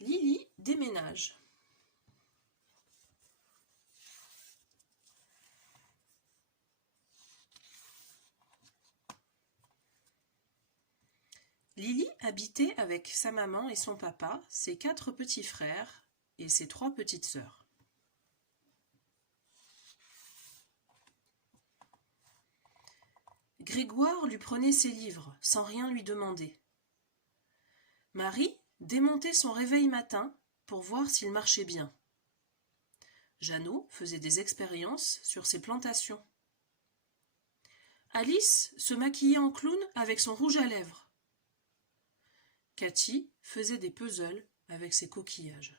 Lily déménage. Lily habitait avec sa maman et son papa, ses 4 petits frères et ses 3 petites sœurs. Grégoire lui prenait ses livres sans rien lui demander. Marie démontait son réveil matin pour voir s'il marchait bien. Jeannot faisait des expériences sur ses plantations. Alice se maquillait en clown avec son rouge à lèvres. Cathy faisait des puzzles avec ses coquillages.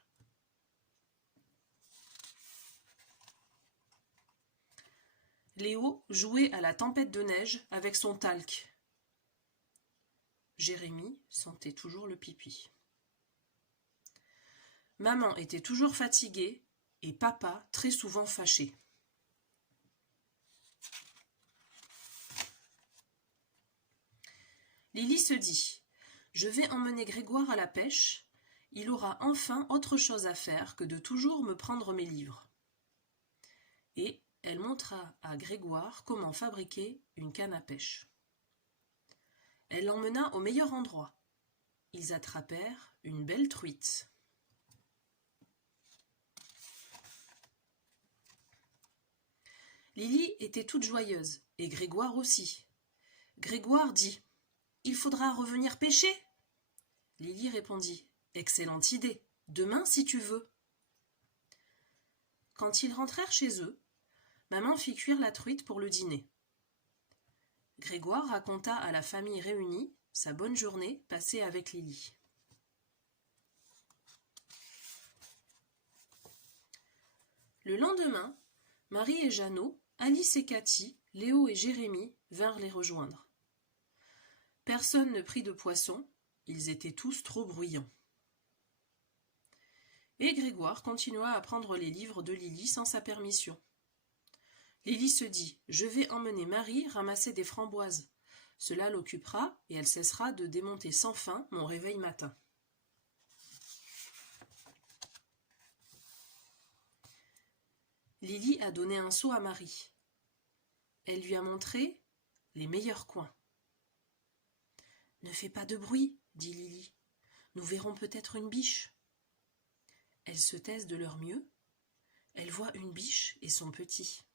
Léo jouait à la tempête de neige avec son talc. Jérémie sentait toujours le pipi. Maman était toujours fatiguée et papa très souvent fâché. Lily se dit « Je vais emmener Grégoire à la pêche, il aura enfin autre chose à faire que de toujours me prendre mes livres. » Et elle montra à Grégoire comment fabriquer une canne à pêche. Elle l'emmena au meilleur endroit. Ils attrapèrent une belle truite. Lily était toute joyeuse, et Grégoire aussi. Grégoire dit « Il faudra revenir pêcher ?» Lily répondit « Excellente idée, demain si tu veux. » Quand ils rentrèrent chez eux, maman fit cuire la truite pour le dîner. Grégoire raconta à la famille réunie sa bonne journée passée avec Lily. Le lendemain, Marie et Jeannot, Alice et Cathy, Léo et Jérémie vinrent les rejoindre. Personne ne prit de poisson, ils étaient tous trop bruyants. Et Grégoire continua à prendre les livres de Lily sans sa permission. Lily se dit « Je vais emmener Marie ramasser des framboises. Cela l'occupera et elle cessera de démonter sans fin mon réveil matin. » Lily a donné un seau à Marie. Elle lui a montré les meilleurs coins. « Ne fais pas de bruit, dit Lily. Nous verrons peut-être une biche. » Elles se taisent de leur mieux. Elles voient une biche et son petit.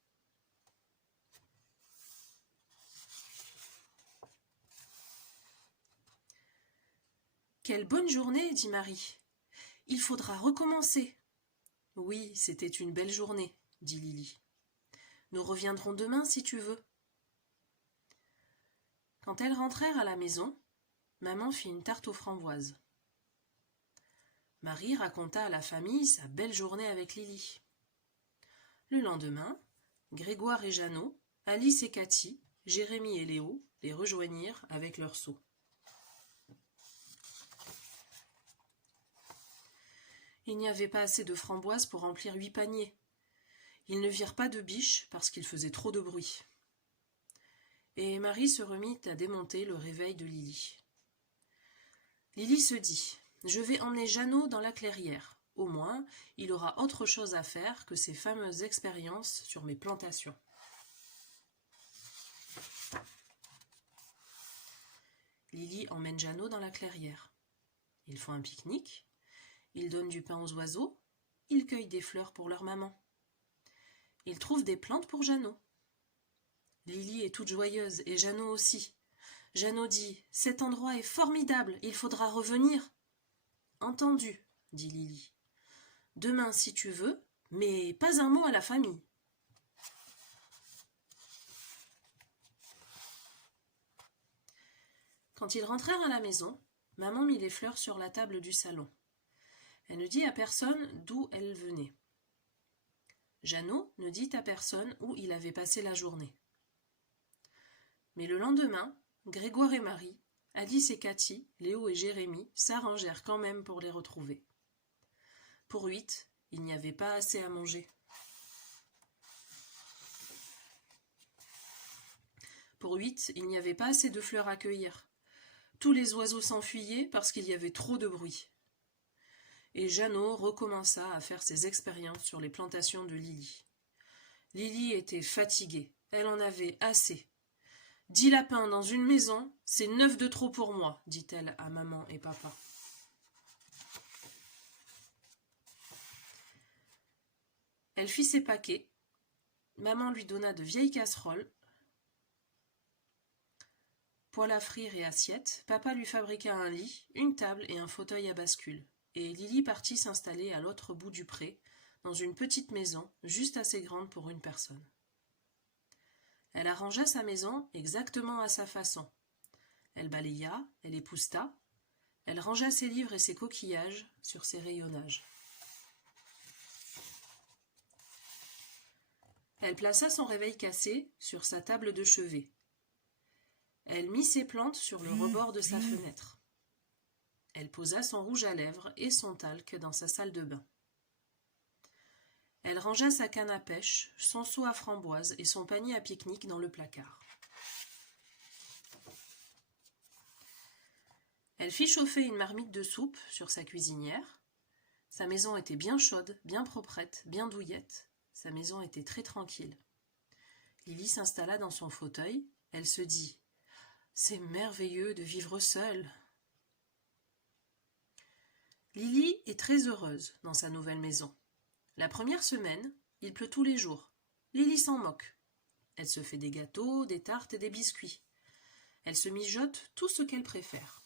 « Quelle bonne journée, dit Marie. Il faudra recommencer. » « Oui, c'était une belle journée, dit Lily. Nous reviendrons demain si tu veux. » Quand elles rentrèrent à la maison, maman fit une tarte aux framboises. Marie raconta à la famille sa belle journée avec Lily. Le lendemain, Grégoire et Jeannot, Alice et Cathy, Jérémie et Léo les rejoignirent avec leur seau. Il n'y avait pas assez de framboises pour remplir 8 paniers. Ils ne virent pas de biche parce qu'il faisait trop de bruit. Et Marie se remit à démonter le réveil de Lily. Lily se dit « Je vais emmener Jeannot dans la clairière. Au moins, il aura autre chose à faire que ces fameuses expériences sur mes plantations. » Lily emmène Jeannot dans la clairière. Ils font un pique-nique. Ils donnent du pain aux oiseaux, ils cueillent des fleurs pour leur maman. Ils trouvent des plantes pour Jeannot. Lily est toute joyeuse et Jeannot aussi. Jeannot dit « Cet endroit est formidable, il faudra revenir. » « Entendu, dit Lily. Demain si tu veux, mais pas un mot à la famille. » Quand ils rentrèrent à la maison, maman mit les fleurs sur la table du salon. Elle ne dit à personne d'où elle venait. Jeannot ne dit à personne où il avait passé la journée. Mais le lendemain, Grégoire et Marie, Alice et Cathy, Léo et Jérémie s'arrangèrent quand même pour les retrouver. Pour 8, il n'y avait pas assez à manger. Pour 8, il n'y avait pas assez de fleurs à cueillir. Tous les oiseaux s'enfuyaient parce qu'il y avait trop de bruit. et Jeannot recommença à faire ses expériences sur les plantations de Lily. Lily était fatiguée, elle en avait assez. « 10 lapins dans une maison, c'est 9 de trop pour moi, dit-elle à maman et papa. Elle fit ses paquets. Maman lui donna de vieilles casseroles, poêle à frire et assiettes. Papa lui fabriqua un lit, une table et un fauteuil à bascule. Et Lily partit s'installer à l'autre bout du pré, dans une petite maison, juste assez grande pour une personne. Elle arrangea sa maison exactement à sa façon. Elle balaya, elle épousseta, elle rangea ses livres et ses coquillages sur ses rayonnages. Elle plaça son réveil cassé sur sa table de chevet. Elle mit ses plantes sur le rebord de sa fenêtre. Elle posa son rouge à lèvres et son talc dans sa salle de bain. Elle rangea sa canne à pêche, son seau à framboises et son panier à pique-nique dans le placard. Elle fit chauffer une marmite de soupe sur sa cuisinière. Sa maison était bien chaude, bien proprette, bien douillette. Sa maison était très tranquille. Lily s'installa dans son fauteuil. Elle se dit « C'est merveilleux de vivre seule !» Lily est très heureuse dans sa nouvelle maison. La première semaine, il pleut tous les jours. Lily s'en moque. Elle se fait des gâteaux, des tartes et des biscuits. Elle se mijote tout ce qu'elle préfère.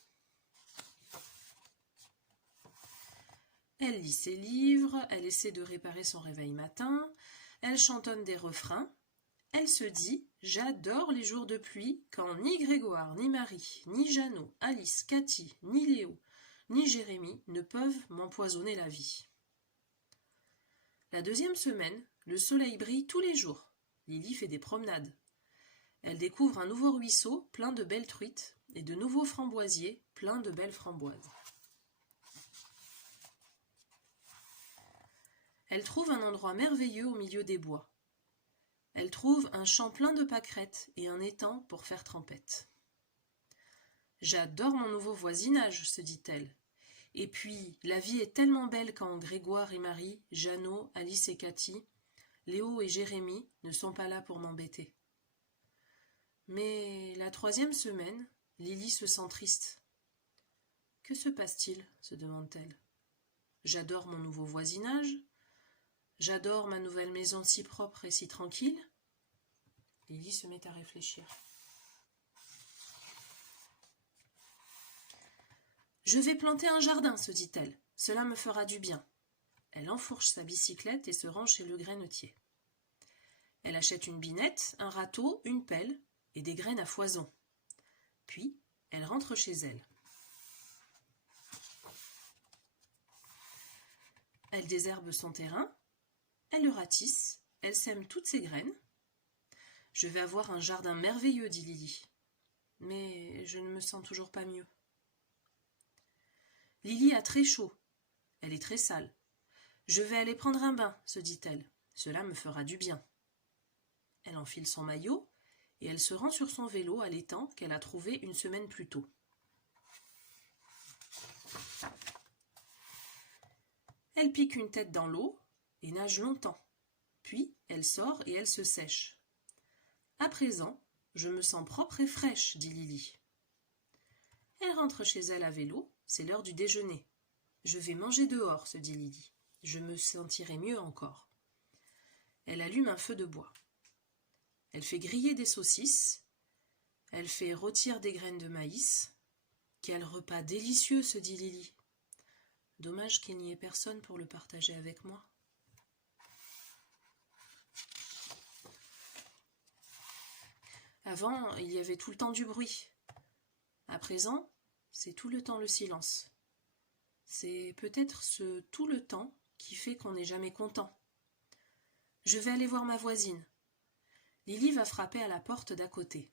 Elle lit ses livres, elle essaie de réparer son réveil matin, elle chantonne des refrains. Elle se dit « J'adore les jours de pluie quand ni Grégoire, ni Marie, ni Jeannot, Alice, Cathy, ni Léo, ni Jérémie ne peuvent m'empoisonner la vie. » La deuxième semaine, le soleil brille tous les jours. Lily fait des promenades. Elle découvre un nouveau ruisseau plein de belles truites et de nouveaux framboisiers pleins de belles framboises. Elle trouve un endroit merveilleux au milieu des bois. Elle trouve un champ plein de pâquerettes et un étang pour faire trempette. « J'adore mon nouveau voisinage, se dit-elle. Et puis, la vie est tellement belle quand Grégoire et Marie, Jeannot, Alice et Cathy, Léo et Jérémie ne sont pas là pour m'embêter. » Mais la troisième semaine, Lily se sent triste. « Que se passe-t-il » se demande-t-elle. « J'adore mon nouveau voisinage. J'adore ma nouvelle maison si propre et si tranquille. » Lily se met à réfléchir. « Je vais planter un jardin, se dit-elle. Cela me fera du bien. » Elle enfourche sa bicyclette et se rend chez le grainetier. Elle achète une binette, un râteau, une pelle et des graines à foison. Puis, elle rentre chez elle. Elle désherbe son terrain, elle le ratisse, elle sème toutes ses graines. « Je vais avoir un jardin merveilleux, dit Lily. Mais je ne me sens toujours pas mieux. » Lily a très chaud. Elle est très sale. « Je vais aller prendre un bain, se dit-elle. Cela me fera du bien. » Elle enfile son maillot et elle se rend sur son vélo à l'étang qu'elle a trouvé une semaine plus tôt. Elle pique une tête dans l'eau et nage longtemps. Puis elle sort et elle se sèche. « À présent, je me sens propre et fraîche, dit Lily. » Elle rentre chez elle à vélo, c'est l'heure du déjeuner. « Je vais manger dehors, se dit Lily. Je me sentirai mieux encore. » Elle allume un feu de bois. Elle fait griller des saucisses. Elle fait rôtir des graines de maïs. « Quel repas délicieux, se dit Lily. Dommage qu'il n'y ait personne pour le partager avec moi. » Avant, il y avait tout le temps du bruit. À présent, c'est tout le temps le silence. C'est peut-être ce tout le temps qui fait qu'on n'est jamais content. Je vais aller voir ma voisine. Lily va frapper à la porte d'à côté.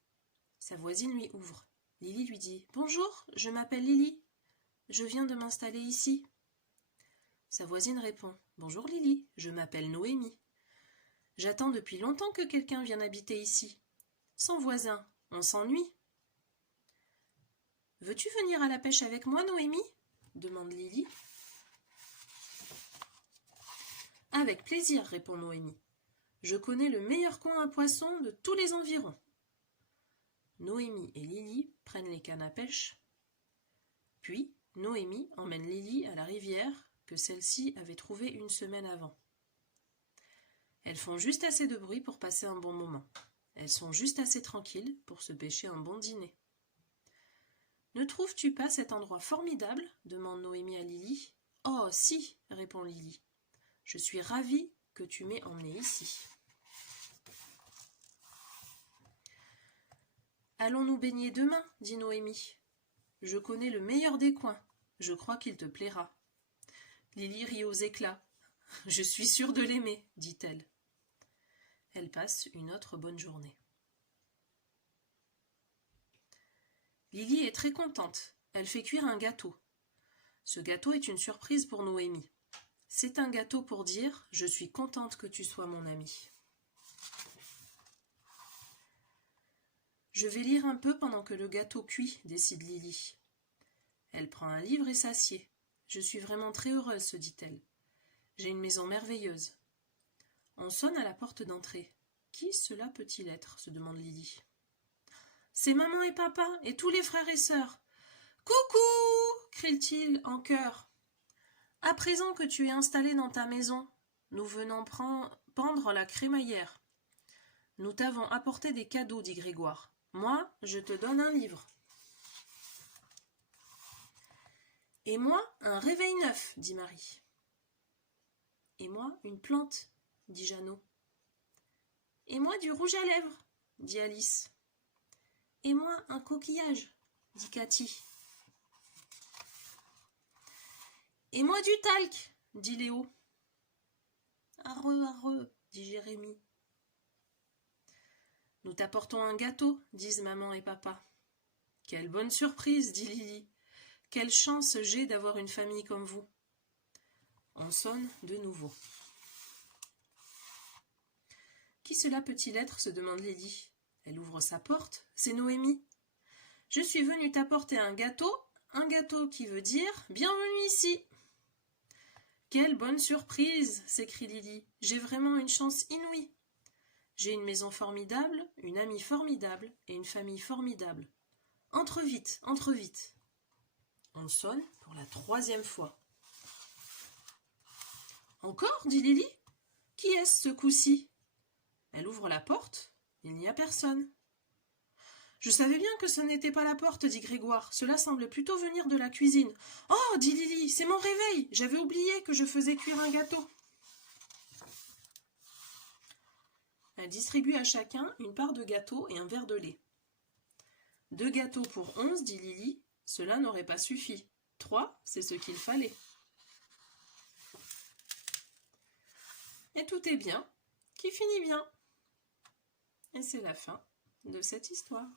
Sa voisine lui ouvre. Lily lui dit « Bonjour, je m'appelle Lily. Je viens de m'installer ici. » Sa voisine répond « Bonjour Lily, je m'appelle Noémie. J'attends depuis longtemps que quelqu'un vienne habiter ici. Sans voisin, on s'ennuie. »« Veux-tu venir à la pêche avec moi, Noémie ?» demande Lily. Avec plaisir, répond Noémie. Je connais le meilleur coin à poissons de tous les environs. Noémie et Lily prennent les cannes à pêche. Puis, Noémie emmène Lily à la rivière que celle-ci avait trouvée une semaine avant. Elles font juste assez de bruit pour passer un bon moment. Elles sont juste assez tranquilles pour se pêcher un bon dîner. « Ne trouves-tu pas cet endroit formidable » demande Noémie à Lily. « Oh, si » répond Lily. « Je suis ravie que tu m'aies emmenée ici. » « Allons-nous baigner demain » dit Noémie. « Je connais le meilleur des coins. Je crois qu'il te plaira. » Lily rit aux éclats. « Je suis sûre de l'aimer, dit-elle. » Elle passe une autre bonne journée. Lily est très contente. Elle fait cuire un gâteau. Ce gâteau est une surprise pour Noémie. C'est un gâteau pour dire « Je suis contente que tu sois mon amie ». Je vais lire un peu pendant que le gâteau cuit, décide Lily. Elle prend un livre et s'assied. Je suis vraiment très heureuse, se dit-elle. J'ai une maison merveilleuse. On sonne à la porte d'entrée. Qui cela peut-il être, se demande Lily. C'est maman et papa et tous les frères et sœurs. Coucou, crient-ils en chœur. À présent que tu es installé dans ta maison, nous venons pendre la crémaillère. Nous t'avons apporté des cadeaux, dit Grégoire. Moi, je te donne un livre. Et moi, un réveil neuf, dit Marie. Et moi, une plante, dit Jeannot. Et moi, du rouge à lèvres, dit Alice. Et moi, un coquillage, dit Cathy. Et moi, du talc, dit Léo. Arreux, dit Jérémie. Nous t'apportons un gâteau, disent maman et papa. Quelle bonne surprise, dit Lily. Quelle chance j'ai d'avoir une famille comme vous. On sonne de nouveau. Qui cela peut-il être, se demande Lily. Elle ouvre sa porte, c'est Noémie. Je suis venue t'apporter un gâteau qui veut dire « Bienvenue ici !» Quelle bonne surprise, s'écrie Lily. J'ai vraiment une chance inouïe. J'ai une maison formidable, une amie formidable et une famille formidable. Entre vite, entre vite. On sonne pour la 3e fois. Encore, dit Lily. Qui est-ce ce coup-ci? Elle ouvre la porte. Il n'y a personne. Je savais bien que ce n'était pas la porte, dit Grégoire. Cela semble plutôt venir de la cuisine. Oh, dit Lily, c'est mon réveil. J'avais oublié que je faisais cuire un gâteau. Elle distribue à chacun une part de gâteau et un verre de lait. 2 gâteaux pour 11, dit Lily. Cela n'aurait pas suffi. 3, c'est ce qu'il fallait. Et tout est bien, qui finit bien. Et c'est la fin de cette histoire.